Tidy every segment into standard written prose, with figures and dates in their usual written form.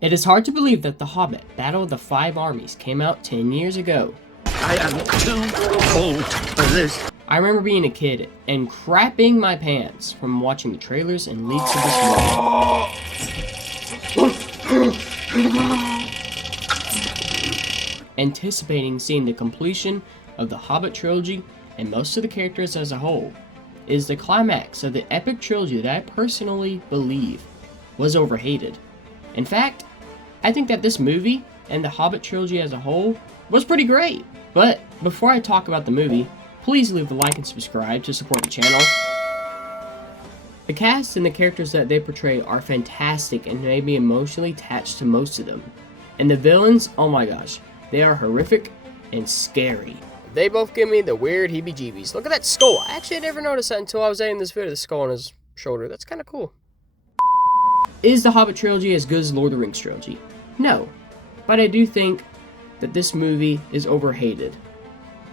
It is hard to believe that The Hobbit, Battle of the Five Armies came out 10 years ago. I am too old for this. I remember being a kid and crapping my pants from watching the trailers and leaks of this movie. Anticipating seeing the completion of the Hobbit trilogy and most of the characters as a whole is the climax of the epic trilogy that I personally believe was overhated. In fact, I think that this movie and the Hobbit trilogy as a whole was pretty great. But before I talk about the movie, please leave a like and subscribe to support the channel. The cast and the characters that they portray are fantastic and made me emotionally attached to most of them. And the villains, oh my gosh, they are horrific and scary. They both give me the weird heebie-jeebies. Look at that skull. Actually, I never noticed that until I was editing this video, the skull on his shoulder. That's kind of cool. Is the Hobbit trilogy as good as the Lord of the Rings trilogy? No, but I do think that this movie is overhated.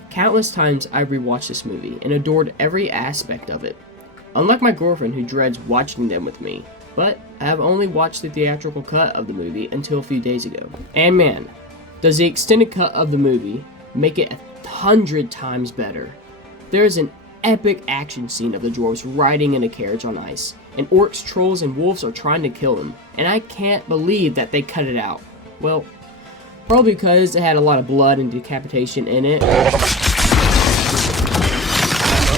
Countless times I've rewatched this movie and adored every aspect of it. Unlike my girlfriend who dreads watching them with me, but I have only watched the theatrical cut of the movie until a few days ago. And man, does the extended cut of the movie make it 100 times better. There is an epic action scene of the dwarves riding in a carriage on ice, and orcs, trolls, and wolves are trying to kill them, and I can't believe that they cut it out. Well, probably because it had a lot of blood and decapitation in it.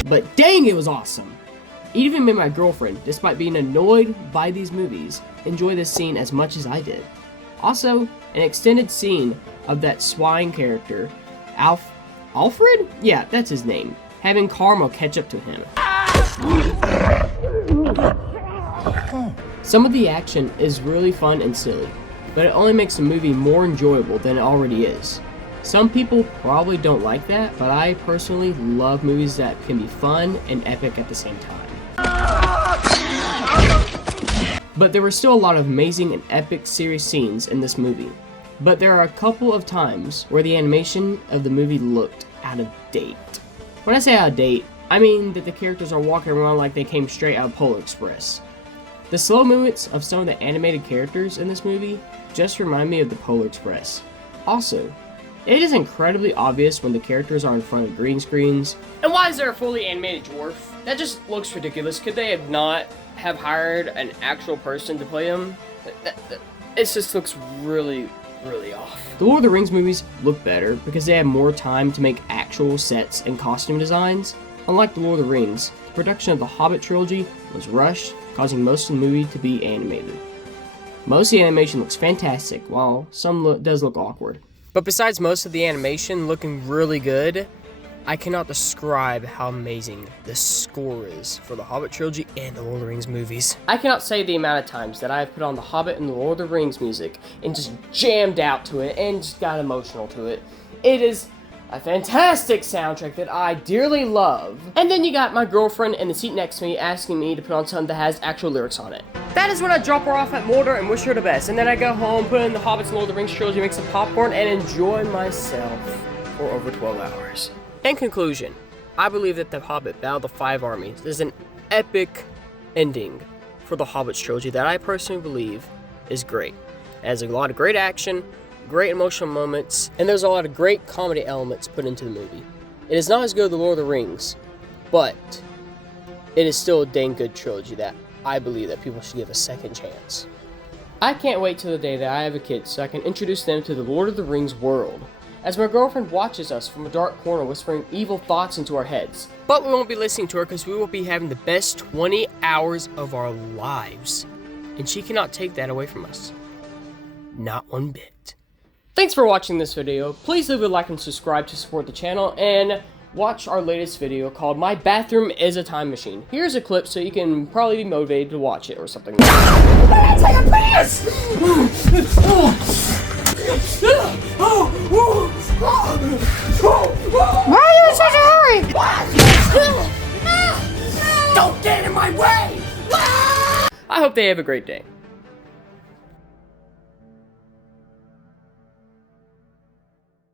But dang, it was awesome! It even made my girlfriend, despite being annoyed by these movies, enjoy this scene as much as I did. Also, an extended scene of that swine character, Alfred? Yeah, that's his name. Having Karma catch up to him. Some of the action is really fun and silly, but it only makes the movie more enjoyable than it already is. Some people probably don't like that, but I personally love movies that can be fun and epic at the same time. But there were still a lot of amazing and epic serious scenes in this movie. But there are a couple of times where the animation of the movie looked out of date. When I say out of date, I mean that the characters are walking around like they came straight out of Polar Express. The slow movements of some of the animated characters in this movie just remind me of the Polar Express. Also, it is incredibly obvious when the characters are in front of green screens. And why is there a fully animated dwarf? That just looks ridiculous. Could they have not have hired an actual person to play him? It just looks really off. The Lord of the Rings movies look better because they have more time to make actual sets and costume designs. Unlike the Lord of the Rings, the production of the Hobbit trilogy was rushed, causing most of the movie to be animated. Most of the animation looks fantastic, while some does look awkward. But besides most of the animation looking really good, I cannot describe how amazing the score is for the Hobbit trilogy and the Lord of the Rings movies. I cannot say the amount of times that I have put on the Hobbit and the Lord of the Rings music and just jammed out to it and just got emotional to it. It is a fantastic soundtrack that I dearly love. And then you got my girlfriend in the seat next to me asking me to put on something that has actual lyrics on it. That is when I drop her off at Mordor and wish her the best. And then I go home, put in the Hobbits and Lord of the Rings trilogy, make some popcorn, and enjoy myself for over 12 hours. In conclusion, I believe that The Hobbit, Battle of the Five Armies is an epic ending for the Hobbit trilogy that I personally believe is great. It has a lot of great action, great emotional moments, and there's a lot of great comedy elements put into the movie. It is not as good as The Lord of the Rings, but it is still a dang good trilogy that I believe that people should give a second chance. I can't wait till the day that I have a kid so I can introduce them to the Lord of the Rings world, as my girlfriend watches us from a dark corner whispering evil thoughts into our heads. But we won't be listening to her because we will be having the best 20 hours of our lives. And she cannot take that away from us. Not one bit. Thanks for watching this video. Please leave a like and subscribe to support the channel, and watch our latest video called My Bathroom is a Time Machine. Here's a clip so you can probably be motivated to watch it or something. Take a piss! Why are you in such a hurry? Don't get in my way! I hope they have a great day.